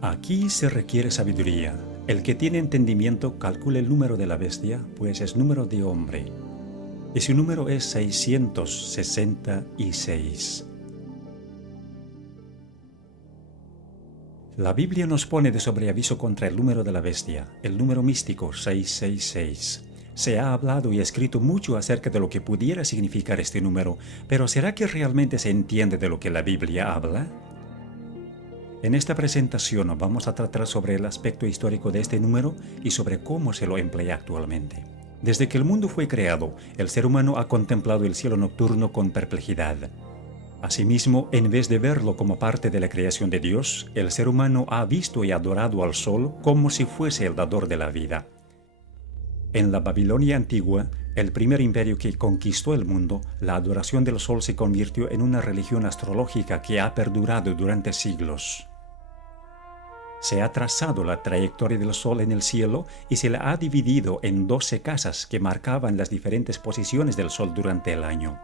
Aquí se requiere sabiduría. El que tiene entendimiento calcula el número de la bestia, pues es número de hombre. Y su número es 666. La Biblia nos pone de sobreaviso contra el número de la bestia, el número místico 666. Se ha hablado y escrito mucho acerca de lo que pudiera significar este número, pero ¿será que realmente se entiende de lo que la Biblia habla? En esta presentación vamos a tratar sobre el aspecto histórico de este número y sobre cómo se lo emplea actualmente. Desde que el mundo fue creado, el ser humano ha contemplado el cielo nocturno con perplejidad. Asimismo, en vez de verlo como parte de la creación de Dios, el ser humano ha visto y adorado al sol como si fuese el dador de la vida. En la Babilonia antigua, el primer imperio que conquistó el mundo, la adoración del sol se convirtió en una religión astrológica que ha perdurado durante siglos. Se ha trazado la trayectoria del sol en el cielo y se la ha dividido en 12 casas que marcaban las diferentes posiciones del sol durante el año.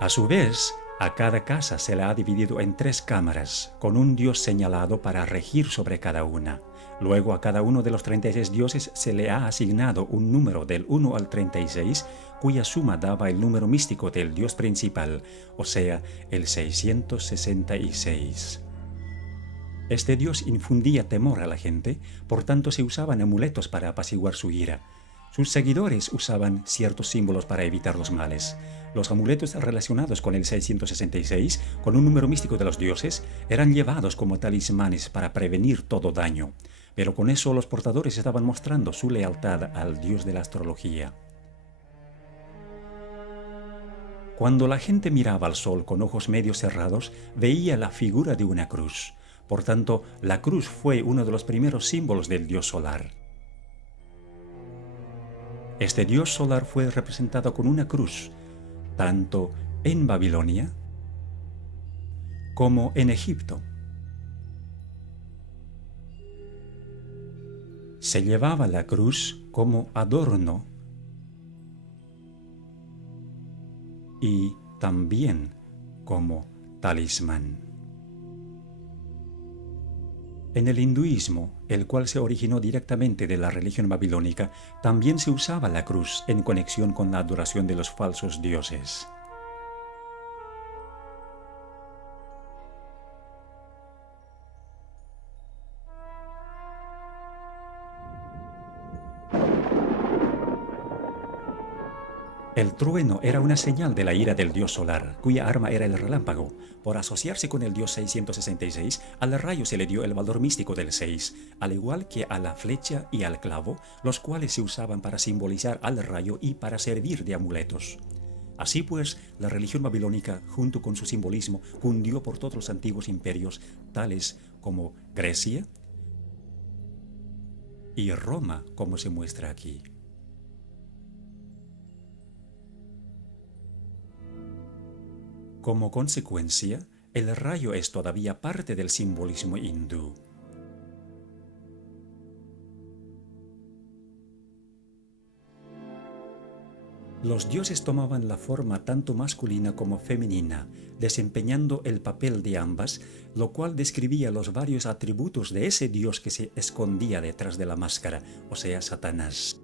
A su vez, a cada casa se la ha dividido en 3 cámaras, con un dios señalado para regir sobre cada una. Luego a cada uno de los 36 dioses se le ha asignado un número del 1 al 36, cuya suma daba el número místico del dios principal, o sea, el 666. Este dios infundía temor a la gente, por tanto se usaban amuletos para apaciguar su ira. Sus seguidores usaban ciertos símbolos para evitar los males. Los amuletos relacionados con el 666, con un número místico de los dioses, eran llevados como talismanes para prevenir todo daño, pero con eso los portadores estaban mostrando su lealtad al dios de la astrología. Cuando la gente miraba al sol con ojos medio cerrados, veía la figura de una cruz. Por tanto, la cruz fue uno de los primeros símbolos del dios solar. Este dios solar fue representado con una cruz, tanto en Babilonia como en Egipto. Se llevaba la cruz como adorno y también como talismán. En el hinduismo, el cual se originó directamente de la religión babilónica, también se usaba la cruz en conexión con la adoración de los falsos dioses. El trueno era una señal de la ira del dios solar, cuya arma era el relámpago. Por asociarse con el dios 666, al rayo se le dio el valor místico del 6, al igual que a la flecha y al clavo, los cuales se usaban para simbolizar al rayo y para servir de amuletos. Así pues, la religión babilónica, junto con su simbolismo, cundió por todos los antiguos imperios, tales como Grecia y Roma, como se muestra aquí. Como consecuencia, el rayo es todavía parte del simbolismo hindú. Los dioses tomaban la forma tanto masculina como femenina, desempeñando el papel de ambas, lo cual describía los varios atributos de ese dios que se escondía detrás de la máscara, o sea, Satanás.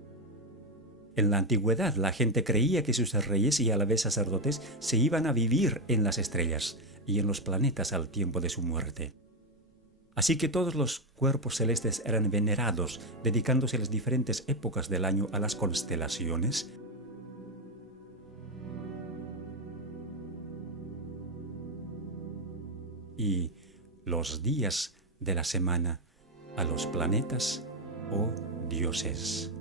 En la antigüedad, la gente creía que sus reyes y a la vez sacerdotes se iban a vivir en las estrellas y en los planetas al tiempo de su muerte. Así que todos los cuerpos celestes eran venerados, dedicándose las diferentes épocas del año a las constelaciones, y los días de la semana a los planetas o dioses.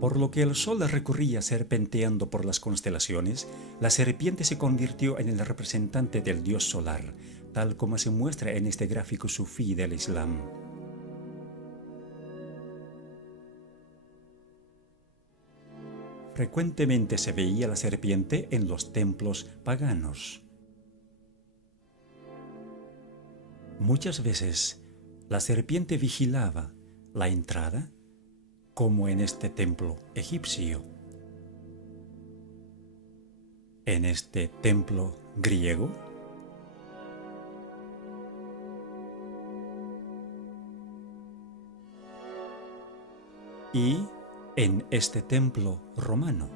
Por lo que el sol recorría serpenteando por las constelaciones, la serpiente se convirtió en el representante del dios solar, tal como se muestra en este gráfico sufí del Islam. Frecuentemente se veía la serpiente en los templos paganos. Muchas veces la serpiente vigilaba la entrada, como en este templo egipcio. en este templo griego y en este templo romano.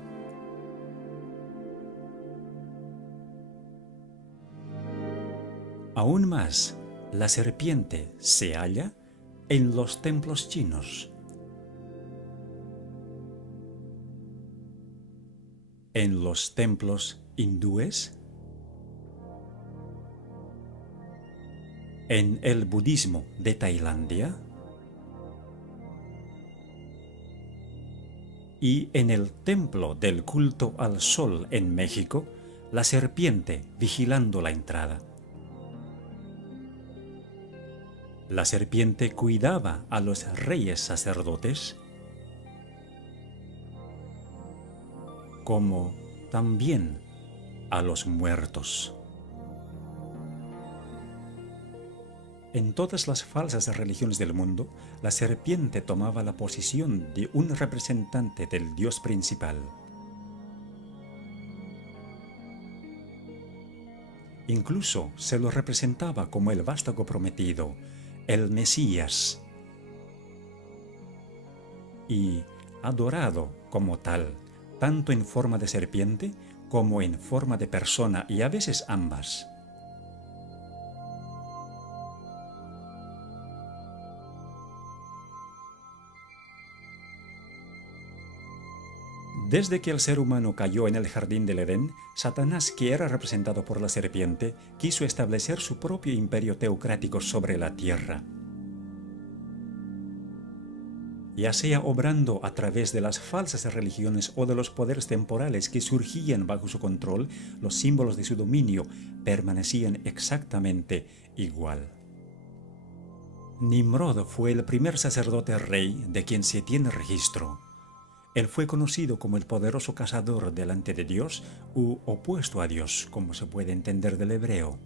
Aún más, la serpiente se halla en los templos chinos, en los templos hindúes, en el budismo de Tailandia y en el templo del culto al sol en México, la serpiente vigilando la entrada. La serpiente cuidaba a los reyes sacerdotes, como también a los muertos. En todas las falsas religiones del mundo, la serpiente tomaba la posición de un representante del Dios principal. Incluso se lo representaba como el vástago prometido, el Mesías, y adorado como tal, tanto en forma de serpiente como en forma de persona, y a veces ambas. Desde que el ser humano cayó en el jardín del Edén, Satanás, que era representado por la serpiente, quiso establecer su propio imperio teocrático sobre la tierra. Ya sea obrando a través de las falsas religiones o de los poderes temporales que surgían bajo su control, los símbolos de su dominio permanecían exactamente igual. Nimrod fue el primer sacerdote rey de quien se tiene registro. Él fue conocido como el poderoso cazador delante de Dios u opuesto a Dios, como se puede entender del hebreo.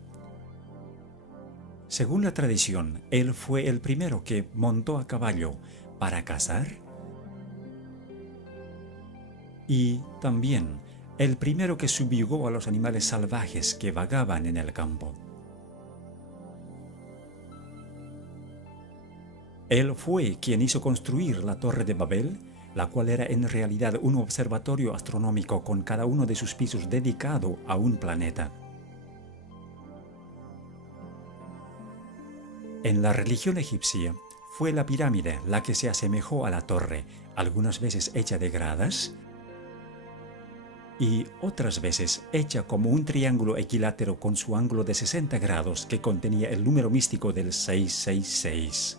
Según la tradición, él fue el primero que montó a caballo para cazar y también el primero que subjugó a los animales salvajes que vagaban en el campo. Él fue quien hizo construir la Torre de Babel, la cual era en realidad un observatorio astronómico con cada uno de sus pisos dedicado a un planeta. En la religión egipcia, fue la pirámide la que se asemejó a la torre, algunas veces hecha de gradas y otras veces hecha como un triángulo equilátero con su ángulo de 60 grados que contenía el número místico del 666.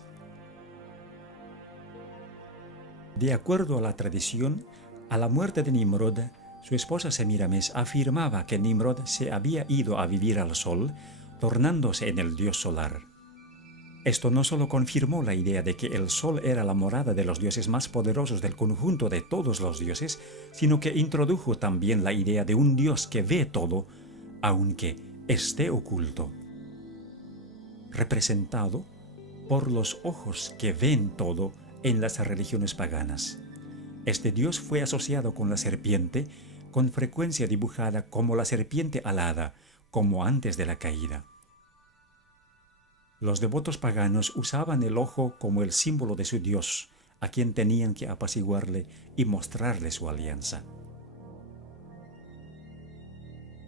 De acuerdo a la tradición, a la muerte de Nimrod, su esposa Semiramis afirmaba que Nimrod se había ido a vivir al sol, tornándose en el dios solar. Esto no solo confirmó la idea de que el sol era la morada de los dioses más poderosos del conjunto de todos los dioses, sino que introdujo también la idea de un dios que ve todo, aunque esté oculto, representado por los ojos que ven todo en las religiones paganas. Este dios fue asociado con la serpiente, con frecuencia dibujada como la serpiente alada, como antes de la caída. Los devotos paganos usaban el ojo como el símbolo de su dios, a quien tenían que apaciguarle y mostrarle su alianza.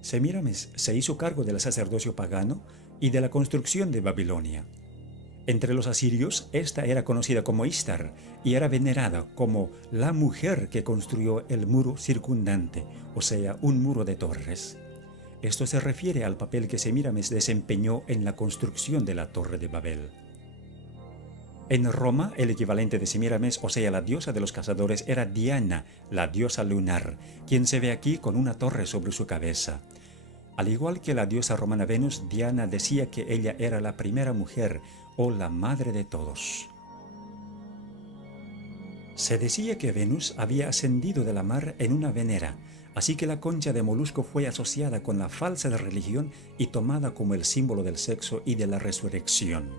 Semíramis se hizo cargo del sacerdocio pagano y de la construcción de Babilonia. Entre los asirios, esta era conocida como Istar y era venerada como la mujer que construyó el muro circundante, o sea, un muro de torres. Esto se refiere al papel que Semíramis desempeñó en la construcción de la Torre de Babel. En Roma, el equivalente de Semíramis, o sea, la diosa de los cazadores, era Diana, la diosa lunar, quien se ve aquí con una torre sobre su cabeza. Al igual que la diosa romana Venus, Diana decía que ella era la primera mujer o la madre de todos. Se decía que Venus había ascendido de la mar en una venera, así que la concha de molusco fue asociada con la falsa religión y tomada como el símbolo del sexo y de la resurrección.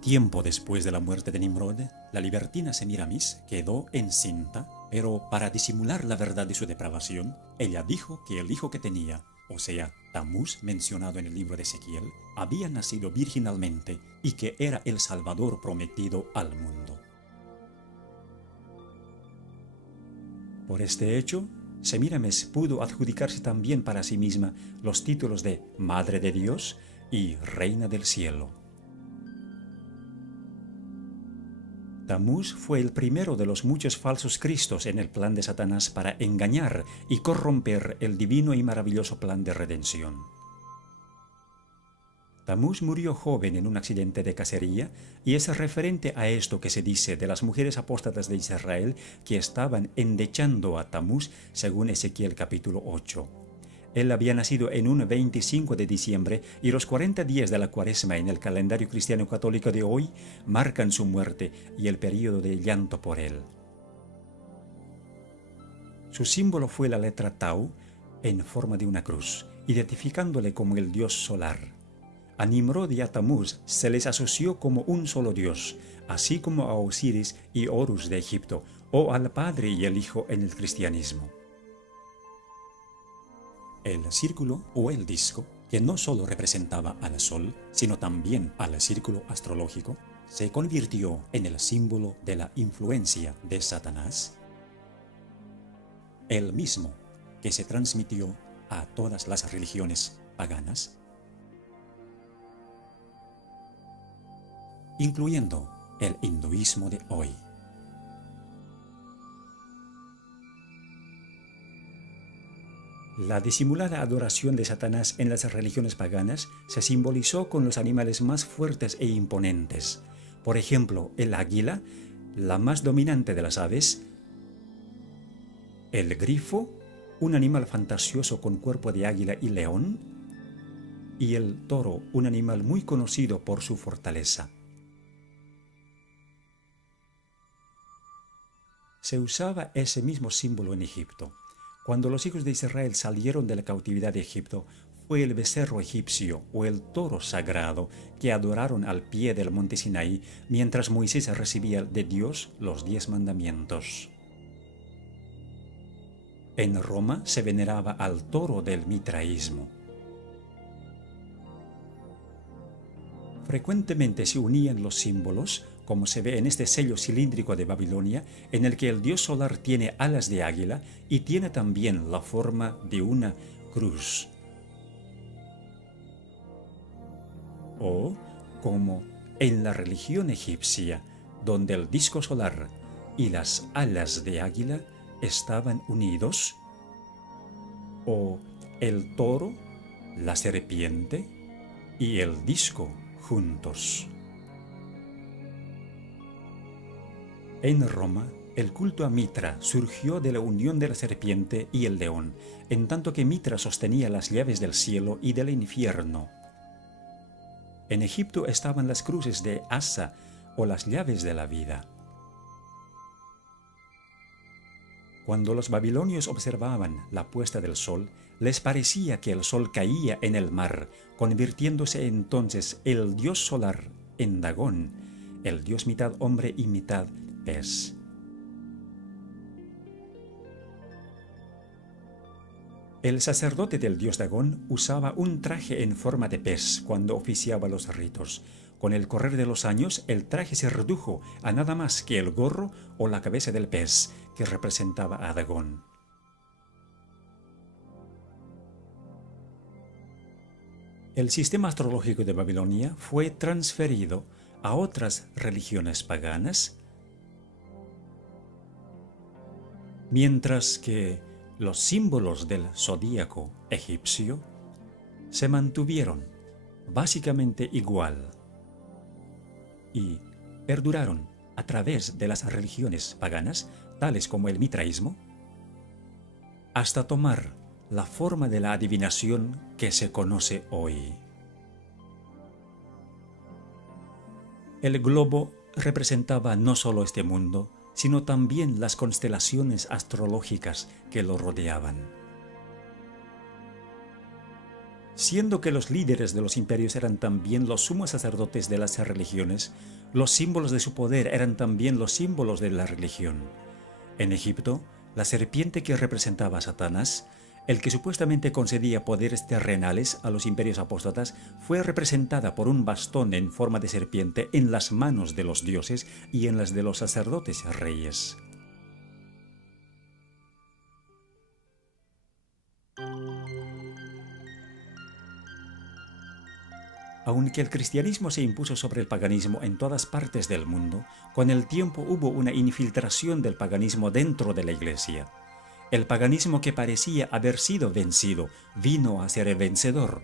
Tiempo después de la muerte de Nimrod, la libertina Semíramis quedó encinta Pero para disimular la verdad de su depravación, ella dijo que el hijo que tenía, o sea, Tamuz mencionado en el libro de Ezequiel, había nacido virginalmente y que era el Salvador prometido al mundo. Por este hecho, Semíramis pudo adjudicarse también para sí misma los títulos de Madre de Dios y Reina del Cielo. Tamuz fue el primero de los muchos falsos cristos en el plan de Satanás para engañar y corromper el divino y maravilloso plan de redención. Tamuz murió joven en un accidente de cacería y es referente a esto que se dice de las mujeres apóstatas de Israel que estaban endechando a Tamuz según Ezequiel capítulo 8. Él había nacido en un 25 de diciembre y los 40 días de la Cuaresma en el calendario cristiano católico de hoy marcan su muerte y el período de llanto por él. Su símbolo fue la letra Tau en forma de una cruz, identificándole como el dios solar. A Nimrod y a Tamuz se les asoció como un solo dios, así como a Osiris y Horus de Egipto, o al Padre y el Hijo en el cristianismo. El círculo o el disco, que no solo representaba al Sol, sino también al círculo astrológico, se convirtió en el símbolo de la influencia de Satanás, el mismo que se transmitió a todas las religiones paganas, incluyendo el hinduismo de hoy. La disimulada adoración de Satanás en las religiones paganas se simbolizó con los animales más fuertes e imponentes. Por ejemplo, el águila, la más dominante de las aves, el grifo, un animal fantasioso con cuerpo de águila y león, y el toro, un animal muy conocido por su fortaleza. Se usaba ese mismo símbolo en Egipto. Cuando los hijos de Israel salieron de la cautividad de Egipto, fue el becerro egipcio o el toro sagrado que adoraron al pie del monte Sinaí mientras Moisés recibía de Dios los 10 mandamientos. En Roma se veneraba al toro del mitraísmo. Frecuentemente se unían los símbolos, como se ve en este sello cilíndrico de Babilonia, en el que el dios solar tiene alas de águila y tiene también la forma de una cruz. O como en la religión egipcia, donde el disco solar y las alas de águila estaban unidos, o el toro, la serpiente y el disco juntos. En Roma, el culto a Mitra surgió de la unión de la serpiente y el león, en tanto que Mitra sostenía las llaves del cielo y del infierno. En Egipto estaban las cruces de Asa o las llaves de la vida. Cuando los babilonios observaban la puesta del sol, les parecía que el sol caía en el mar, convirtiéndose entonces el dios solar en Dagón, el dios mitad hombre y mitad pez. El sacerdote del dios Dagón usaba un traje en forma de pez cuando oficiaba los ritos. Con el correr de los años, el traje se redujo a nada más que el gorro o la cabeza del pez, que representaba a Dagón. El sistema astrológico de Babilonia fue transferido a otras religiones paganas, mientras que los símbolos del zodíaco egipcio se mantuvieron básicamente igual y perduraron a través de las religiones paganas, tales como el mitraísmo, hasta tomar la forma de la adivinación que se conoce hoy. El globo representaba no solo este mundo, sino también las constelaciones astrológicas que lo rodeaban. Siendo que los líderes de los imperios eran también los sumos sacerdotes de las religiones, los símbolos de su poder eran también los símbolos de la religión. En Egipto, la serpiente que representaba a Satanás, el que supuestamente concedía poderes terrenales a los imperios apóstatas, fue representada por un bastón en forma de serpiente en las manos de los dioses y en las de los sacerdotes reyes. Aunque el cristianismo se impuso sobre el paganismo en todas partes del mundo, con el tiempo hubo una infiltración del paganismo dentro de la Iglesia. El paganismo que parecía haber sido vencido vino a ser el vencedor.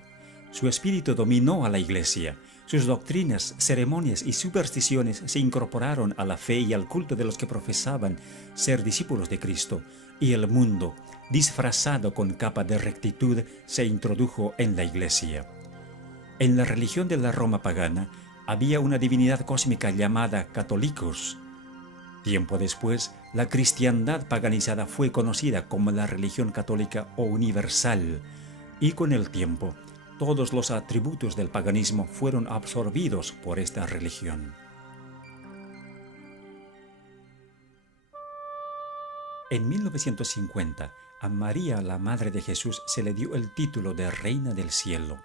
Su espíritu dominó a la Iglesia. Sus doctrinas, ceremonias y supersticiones se incorporaron a la fe y al culto de los que profesaban ser discípulos de Cristo, y el mundo, disfrazado con capa de rectitud, se introdujo en la Iglesia. En la religión de la Roma pagana había una divinidad cósmica llamada Catholicos. Tiempo después, la cristiandad paganizada fue conocida como la religión católica o universal, y con el tiempo, todos los atributos del paganismo fueron absorbidos por esta religión. En 1950, a María, la Madre de Jesús, se le dio el título de Reina del Cielo.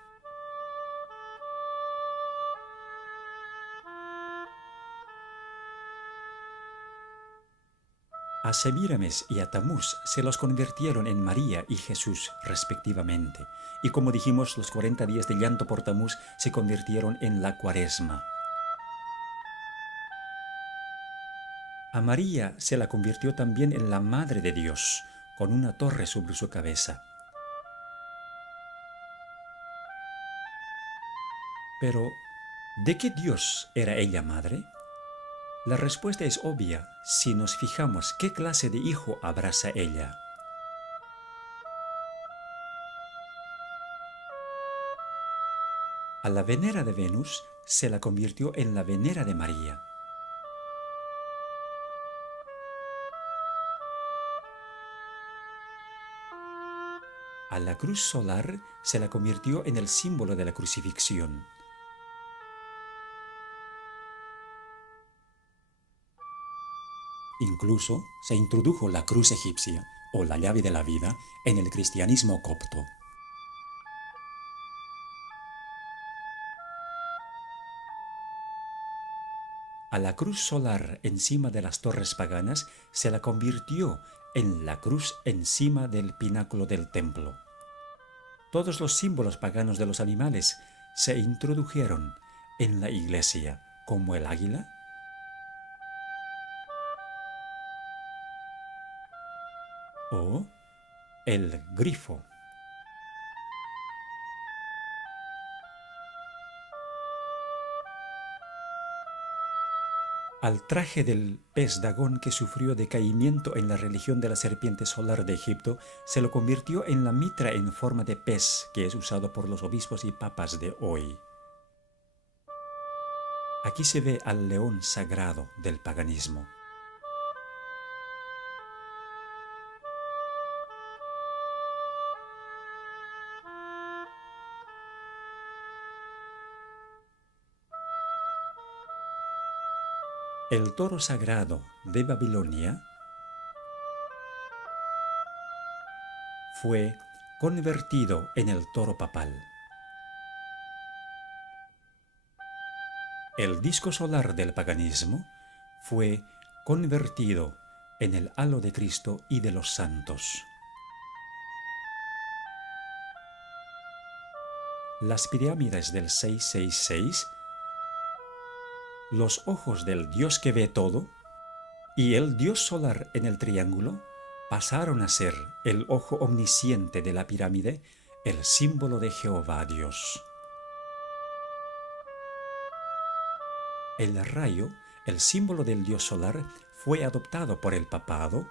A Semíramis y a Tamuz se los convirtieron en María y Jesús respectivamente, y como dijimos, los 40 días de llanto por Tamuz se convirtieron en la Cuaresma. A María se la convirtió también en la Madre de Dios, con una torre sobre su cabeza. Pero, ¿de qué Dios era ella madre? La respuesta es obvia si nos fijamos qué clase de hijo abraza ella. A la Venera de Venus se la convirtió en la Venera de María. A la cruz solar se la convirtió en el símbolo de la crucifixión. Incluso se introdujo la cruz egipcia, o la llave de la vida, en el cristianismo copto. A la cruz solar encima de las torres paganas se la convirtió en la cruz encima del pináculo del templo. Todos los símbolos paganos de los animales se introdujeron en la iglesia, como el águila, o el grifo. Al traje del pez Dagón que sufrió decaimiento en la religión de la serpiente solar de Egipto, se lo convirtió en la mitra en forma de pez que es usado por los obispos y papas de hoy. Aquí se ve al león sagrado del paganismo. El toro sagrado de Babilonia fue convertido en el toro papal. El disco solar del paganismo fue convertido en el halo de Cristo y de los santos. Las pirámides del 666, los ojos del Dios que ve todo, y el Dios solar en el triángulo pasaron a ser el ojo omnisciente de la pirámide, el símbolo de Jehová Dios. El rayo, el símbolo del Dios solar, fue adoptado por el papado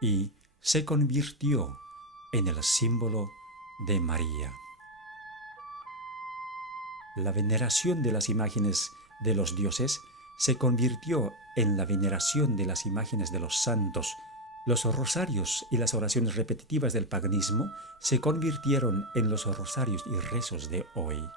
y se convirtió en el símbolo de María. La veneración de las imágenes de los dioses se convirtió en la veneración de las imágenes de los santos. Los rosarios y las oraciones repetitivas del paganismo se convirtieron en los rosarios y rezos de hoy.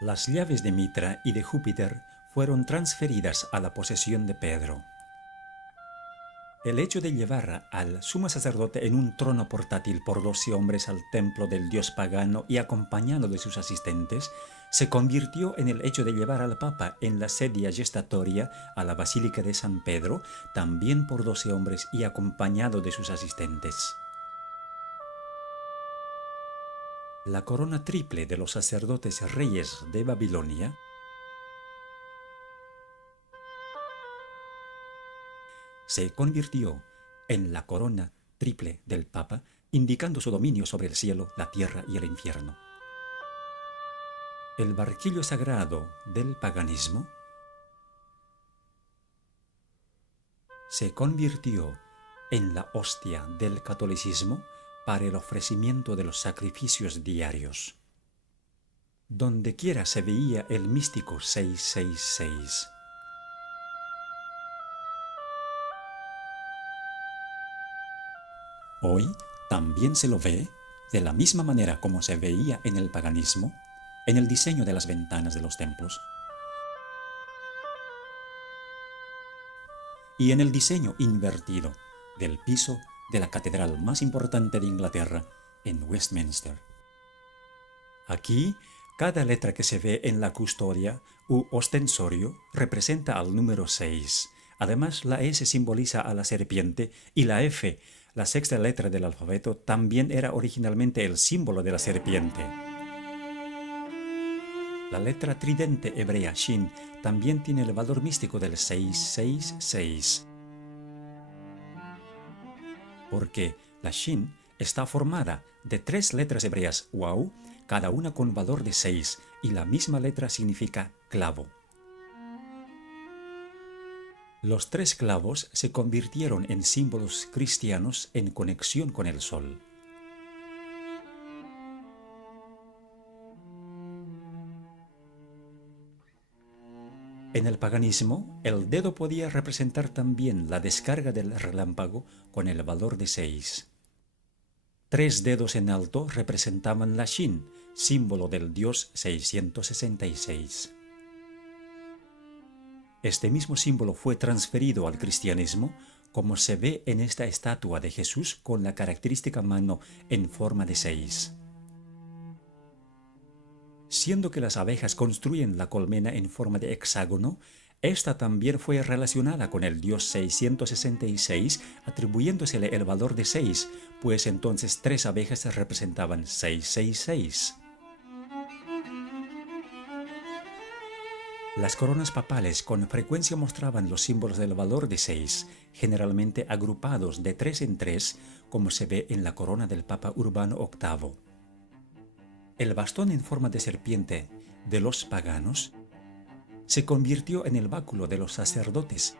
Las llaves de Mitra y de Júpiter fueron transferidas a la posesión de Pedro. El hecho de llevar al sumo sacerdote en un trono portátil por 12 hombres al templo del dios pagano y acompañado de sus asistentes, se convirtió en el hecho de llevar al Papa en la sedia gestatoria a la Basílica de San Pedro, también por 12 hombres y acompañado de sus asistentes. La corona triple de los sacerdotes reyes de Babilonia se convirtió en la corona triple del Papa, indicando su dominio sobre el cielo, la tierra y el infierno. El barquillo sagrado del paganismo se convirtió en la hostia del catolicismo para el ofrecimiento de los sacrificios diarios. Dondequiera se veía el místico 666. Hoy también se lo ve de la misma manera como se veía en el paganismo, en el diseño de las ventanas de los templos y en el diseño invertido del piso de la catedral más importante de Inglaterra, en Westminster. Aquí, cada letra que se ve en la custodia u ostensorio representa al número 6. Además, la S simboliza a la serpiente y la F, la sexta letra del alfabeto, también era originalmente el símbolo de la serpiente. La letra tridente hebrea Shin también tiene el valor místico del 666, porque la Shin está formada de 3 letras hebreas Wow, cada una con valor de 6, y la misma letra significa clavo. Los 3 clavos se convirtieron en símbolos cristianos en conexión con el sol. En el paganismo, el dedo podía representar también la descarga del relámpago con el valor de 6. 3 dedos en alto representaban la Shin, símbolo del dios 666. Este mismo símbolo fue transferido al cristianismo, como se ve en esta estatua de Jesús con la característica mano en forma de 6. Siendo que las abejas construyen la colmena en forma de hexágono, esta también fue relacionada con el dios 666, atribuyéndosele el valor de 6, pues entonces 3 abejas representaban 666. Las coronas papales con frecuencia mostraban los símbolos del valor de 6, generalmente agrupados de 3 en 3, como se ve en la corona del Papa Urbano VIII. El bastón en forma de serpiente de los paganos se convirtió en el báculo de los sacerdotes,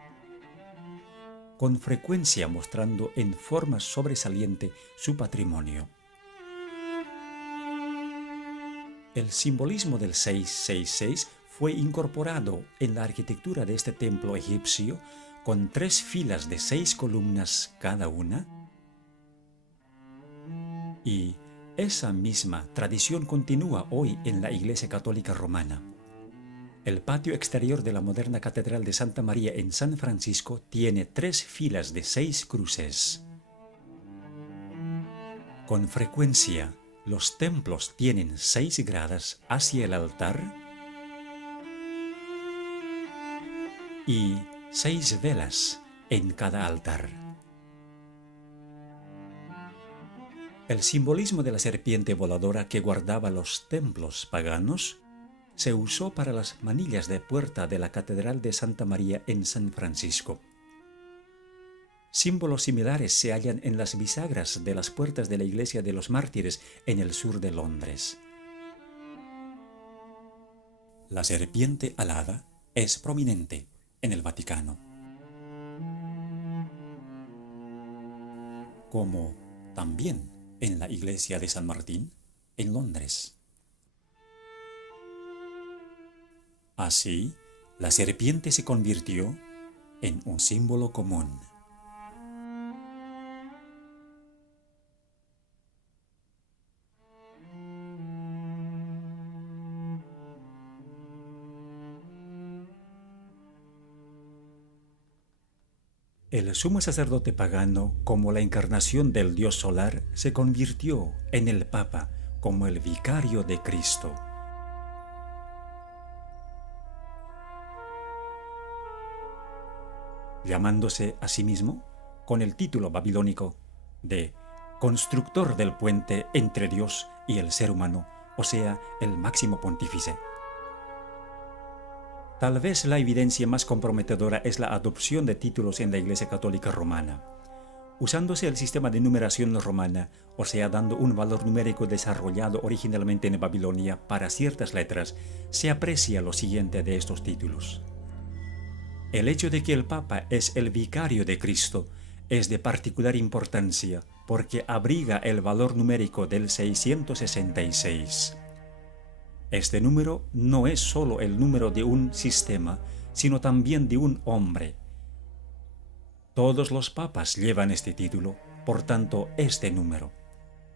con frecuencia mostrando en forma sobresaliente su patrimonio. El simbolismo del 666 fue incorporado en la arquitectura de este templo egipcio con 3 filas de 6 columnas cada una, y esa misma tradición continúa hoy en la Iglesia Católica Romana. El patio exterior de la moderna Catedral de Santa María en San Francisco tiene 3 filas de 6 cruces. Con frecuencia, los templos tienen 6 gradas hacia el altar y 6 velas en cada altar. El simbolismo de la serpiente voladora que guardaba los templos paganos se usó para las manillas de puerta de la Catedral de Santa María en San Francisco. Símbolos similares se hallan en las bisagras de las puertas de la Iglesia de los Mártires en el sur de Londres. La serpiente alada es prominente en el Vaticano, como también en la Iglesia de San Martín en Londres. Así, la serpiente se convirtió en un símbolo común. El sumo sacerdote pagano, como la encarnación del dios solar, se convirtió en el Papa como el vicario de Cristo. Llamándose a sí mismo con el título babilónico de constructor del puente entre Dios y el ser humano, o sea, el máximo pontífice. Tal vez la evidencia más comprometedora es la adopción de títulos en la Iglesia Católica Romana. Usándose el sistema de numeración romana, o sea, dando un valor numérico desarrollado originalmente en Babilonia para ciertas letras, se aprecia lo siguiente de estos títulos. El hecho de que el Papa es el vicario de Cristo es de particular importancia porque abriga el valor numérico del 666. Este número no es solo el número de un sistema, sino también de un hombre. Todos los papas llevan este título, por tanto, este número.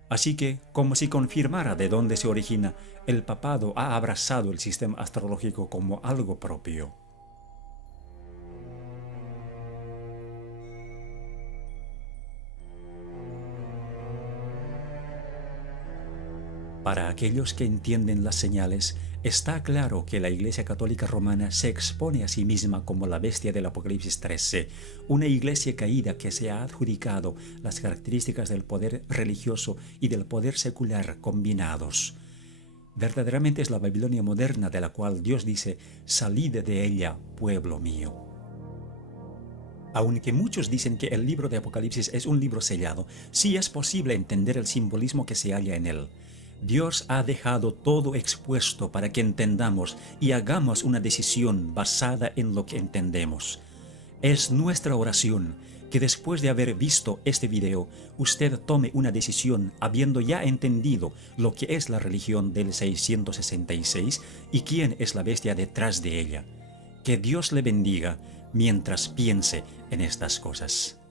Así que, como si confirmara de dónde se origina, el papado ha abrazado el sistema astrológico como algo propio. Para aquellos que entienden las señales, está claro que la Iglesia Católica Romana se expone a sí misma como la bestia del Apocalipsis 13, una iglesia caída que se ha adjudicado las características del poder religioso y del poder secular combinados. Verdaderamente es la Babilonia moderna de la cual Dios dice: «Salid de ella, pueblo mío». Aunque muchos dicen que el libro de Apocalipsis es un libro sellado, sí es posible entender el simbolismo que se halla en él. Dios ha dejado todo expuesto para que entendamos y hagamos una decisión basada en lo que entendemos. Es nuestra oración que después de haber visto este video, usted tome una decisión habiendo ya entendido lo que es la religión del 666 y quién es la bestia detrás de ella. Que Dios le bendiga mientras piense en estas cosas.